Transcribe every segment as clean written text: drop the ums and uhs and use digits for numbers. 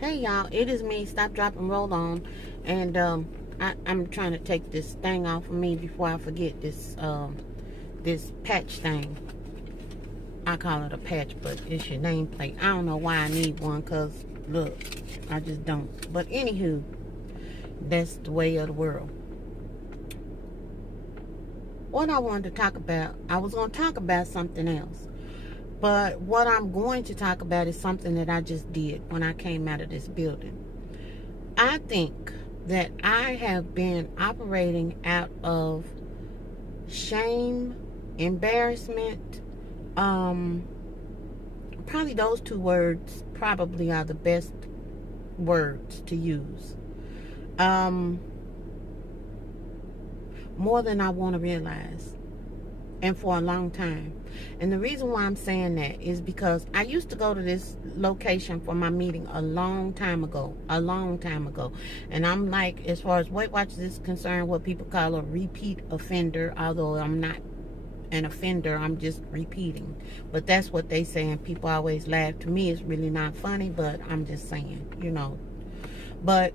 Hey y'all, it is me, Stop, Drop, and Roll On. And I'm trying to take this thing off of me before I forget this patch thing. I call it a patch, but it's your nameplate. I don't know why I need one, because look, I just don't. But anywho, that's the way of the world. What I wanted to talk about, I was going to talk about something else. But what I'm going to talk about is something that I just did when I came out of this building. I think that I have been operating out of shame, embarrassment. Probably those two words probably are the best words to use. More than I want to realize. And for a long time. And the reason why I'm saying that is because I used to go to this location for my meeting a long time ago. And I'm like, as far as Weight Watchers is concerned, what people call a repeat offender, although I'm not an offender, I'm just repeating. But that's what they say, and people always laugh. To me, it's really not funny, but I'm just saying, But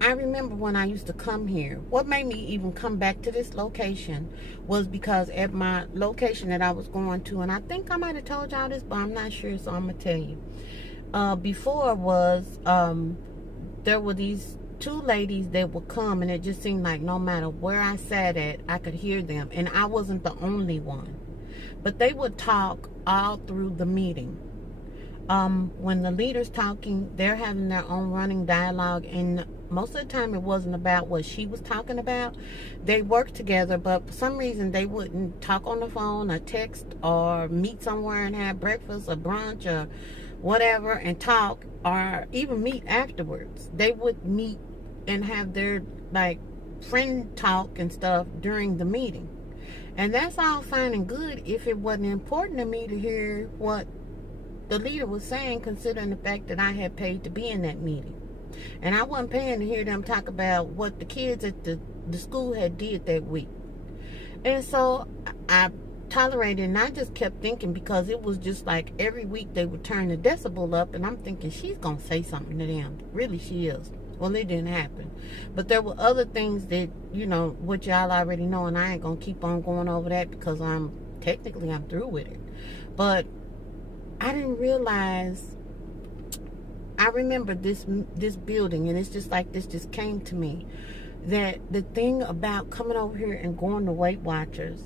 I remember when I used to come here, what made me even come back to this location was because at my location that I was going to, and I think I might have told y'all this, but I'm not sure, so I'm going to tell you. Before was, there were these two ladies that would come, and it just seemed like no matter where I sat at, I could hear them. And I wasn't the only one. But they would talk all through the meeting. When the leader's talking, they're having their own running dialogue, and most of the time it wasn't about what she was talking about. They worked together, but for some reason they wouldn't talk on the phone or text or meet somewhere and have breakfast or brunch or whatever and talk, or even meet afterwards. They would meet and have their friend talk and stuff during the meeting. And that's all fine and good if it wasn't important to me to hear what the leader was saying, considering the fact that I had paid to be in that meeting. And I wasn't paying to hear them talk about what the kids at the school had did that week. And so I tolerated, and I just kept thinking, because it was just like every week they would turn the decibel up, and I'm thinking, she's going to say something to them. Really, she is. Well, it didn't happen. But there were other things that, what y'all already know, and I ain't going to keep on going over that because I'm through with it. But I didn't realize, I remember this building, and it's just like this just came to me, that the thing about coming over here and going to Weight Watchers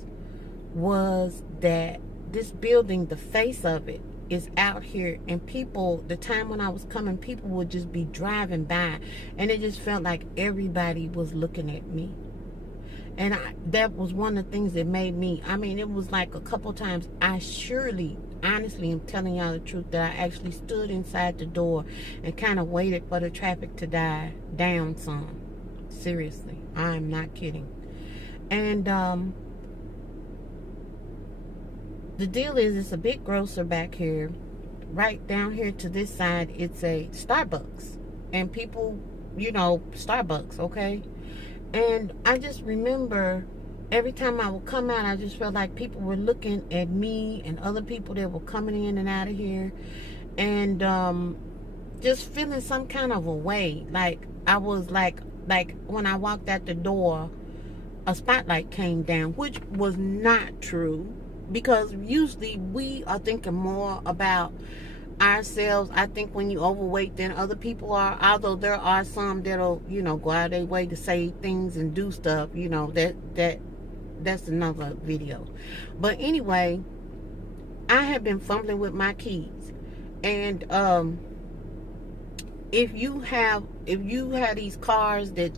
was that this building, the face of it, is out here, and people, the time when I was coming, people would just be driving by, and it just felt like everybody was looking at me. And that was one of the things that made me, it was like a couple times, honestly, I'm telling y'all the truth, that I actually stood inside the door and kind of waited for the traffic to die down some. Seriously, I'm not kidding. And the deal is, it's a big grocer back here. Right down here to this side, it's a Starbucks. And people, Starbucks, okay? And I just remember every time I would come out, I just felt like people were looking at me and other people that were coming in and out of here. And just feeling some kind of a way. Like I was like when I walked out the door, a spotlight came down, which was not true. Because usually we are thinking more about ourselves. I think when you overweight than other people are, although there are some that'll go out of their way to say things and do stuff, that's another video. But anyway, I have been fumbling with my keys, and if you have these cars that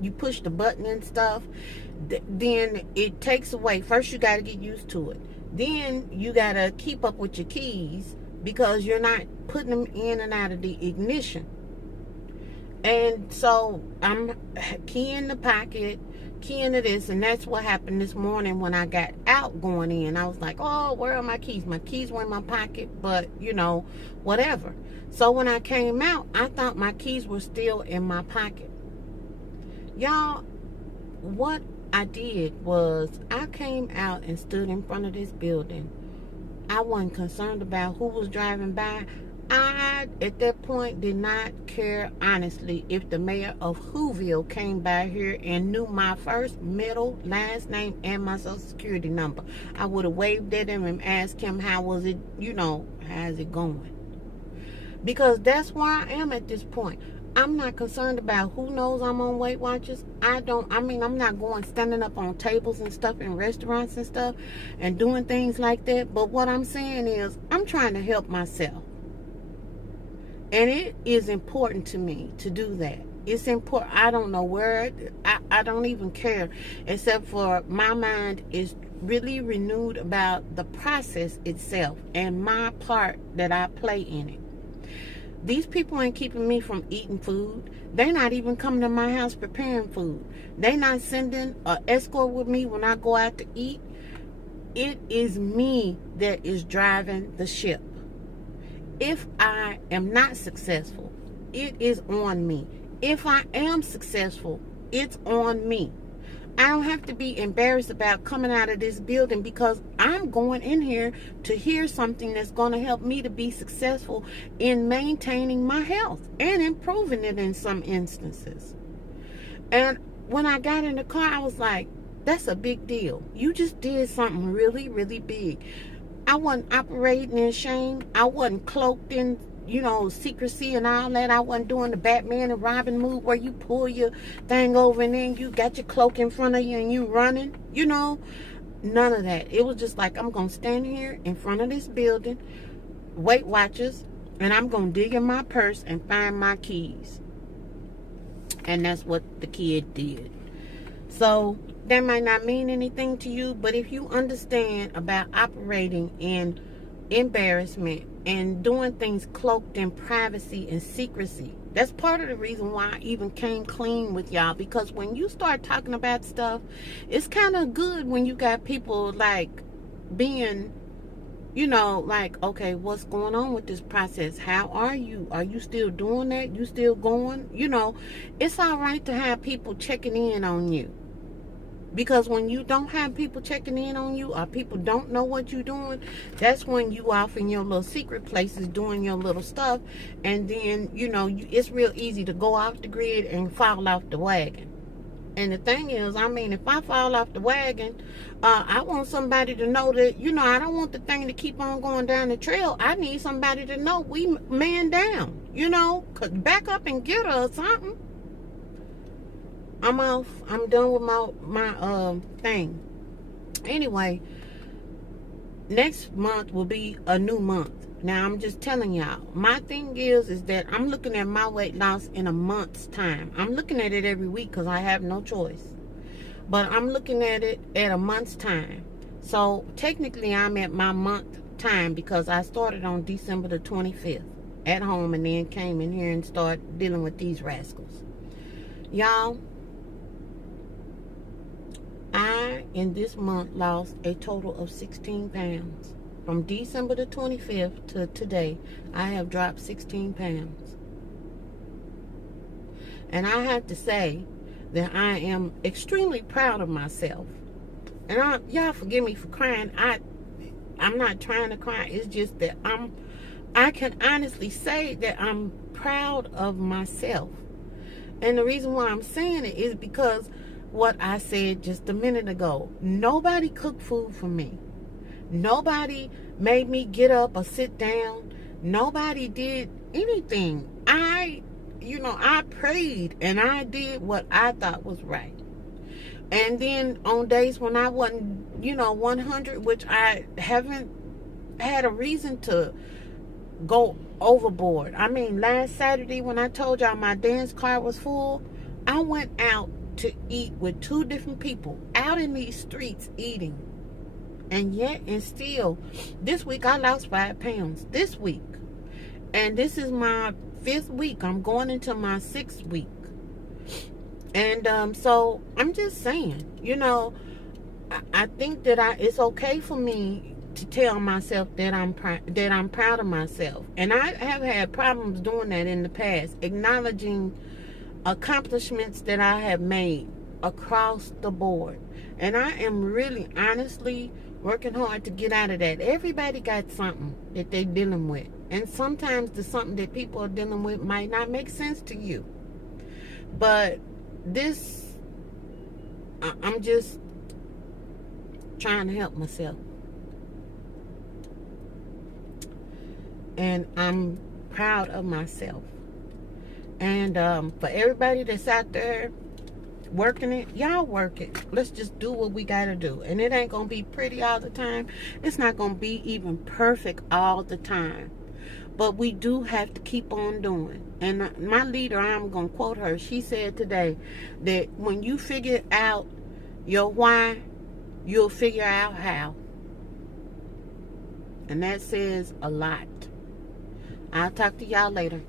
you push the button and stuff, then it takes away. First you got to get used to it, then you got to keep up with your keys, because you're not putting them in and out of the ignition. And so I'm keying the pocket, keying to this, and that's what happened this morning when I got out going in. I was like, oh, where are my keys? My keys were in my pocket, but whatever. So when I came out, I thought my keys were still in my pocket. Y'all, what I did was I came out and stood in front of this building. I wasn't concerned about who was driving by. I I, at that point, did not care, honestly, if the mayor of Whoville came by here and knew my first, middle, last name, and my social security number. I would have waved at him and asked him, how was it, how's it going? Because that's where I am at this point. I'm not concerned about who knows I'm on Weight Watchers. I'm not going standing up on tables and stuff in restaurants and stuff and doing things like that. But what I'm saying is, I'm trying to help myself. And it is important to me to do that. It's important. I don't know where, I don't even care, except for my mind is really renewed about the process itself and my part that I play in it. These people ain't keeping me from eating food. They're not even coming to my house preparing food. They're not sending an escort with me when I go out to eat. It is me that is driving the ship. If I am not successful, it is on me. If I am successful, it's on me. I don't have to be embarrassed about coming out of this building because I'm going in here to hear something that's going to help me to be successful in maintaining my health and improving it in some instances. And when I got in the car, I was like, that's a big deal. You just did something really, really big. I wasn't operating in shame. I wasn't cloaked in secrecy and all that. I wasn't doing the Batman and Robin move where you pull your thing over and then you got your cloak in front of you and you running. None of that. It was just like, I'm going to stand here in front of this building, Weight Watchers, and I'm going to dig in my purse and find my keys. And that's what the kid did. So that might not mean anything to you, but if you understand about operating in embarrassment and doing things cloaked in privacy and secrecy, that's part of the reason why I even came clean with y'all. Because when you start talking about stuff, it's kind of good when you got people like being, like, okay, what's going on with this process? How are you? Are you still doing that? You still going? It's all right to have people checking in on you. Because when you don't have people checking in on you or people don't know what you're doing, that's when you off in your little secret places doing your little stuff. And then, it's real easy to go off the grid and fall off the wagon. And the thing is, if I fall off the wagon, I want somebody to know that, I don't want the thing to keep on going down the trail. I need somebody to know we man down, back up and get her or something. I'm off. I'm done with my thing. Anyway, next month will be a new month. Now, I'm just telling y'all. My thing is that I'm looking at my weight loss in a month's time. I'm looking at it every week because I have no choice. But I'm looking at it at a month's time. So, technically, I'm at my month time because I started on December the 25th at home and then came in here and started dealing with these rascals. Y'all, I, in this month, lost a total of 16 pounds. From December the 25th to today, I have dropped 16 pounds. And I have to say that I am extremely proud of myself. And y'all forgive me for crying. I'm not trying to cry. It's just that I can honestly say that I'm proud of myself. And the reason why I'm saying it is because what I said just a minute ago. Nobody cooked food for me. Nobody made me get up or sit down. Nobody did anything. I prayed and I did what I thought was right. And then on days when I wasn't, 100, which I haven't had a reason to go overboard. Last Saturday when I told y'all my dance card was full, I went out to eat with 2 different people out in these streets eating. And yet and still, this week I lost 5 pounds. This week. And this is my 5th week. I'm going into my 6th week. And so I'm just saying, I think that it's okay for me to tell myself that I'm proud of myself. And I have had problems doing that in the past, acknowledging accomplishments that I have made across the board. And I am really honestly working hard to get out of that. Everybody got something that they're dealing with. And sometimes the something that people are dealing with might not make sense to you. But this, I'm just trying to help myself. And I'm proud of myself. And for everybody that's out there working it, y'all work it. Let's just do what we gotta do. And it ain't gonna be pretty all the time. It's not gonna be even perfect all the time. But we do have to keep on doing. And my leader, I'm gonna quote her, she said today that when you figure out your why, you'll figure out how. And that says a lot. I'll talk to y'all later.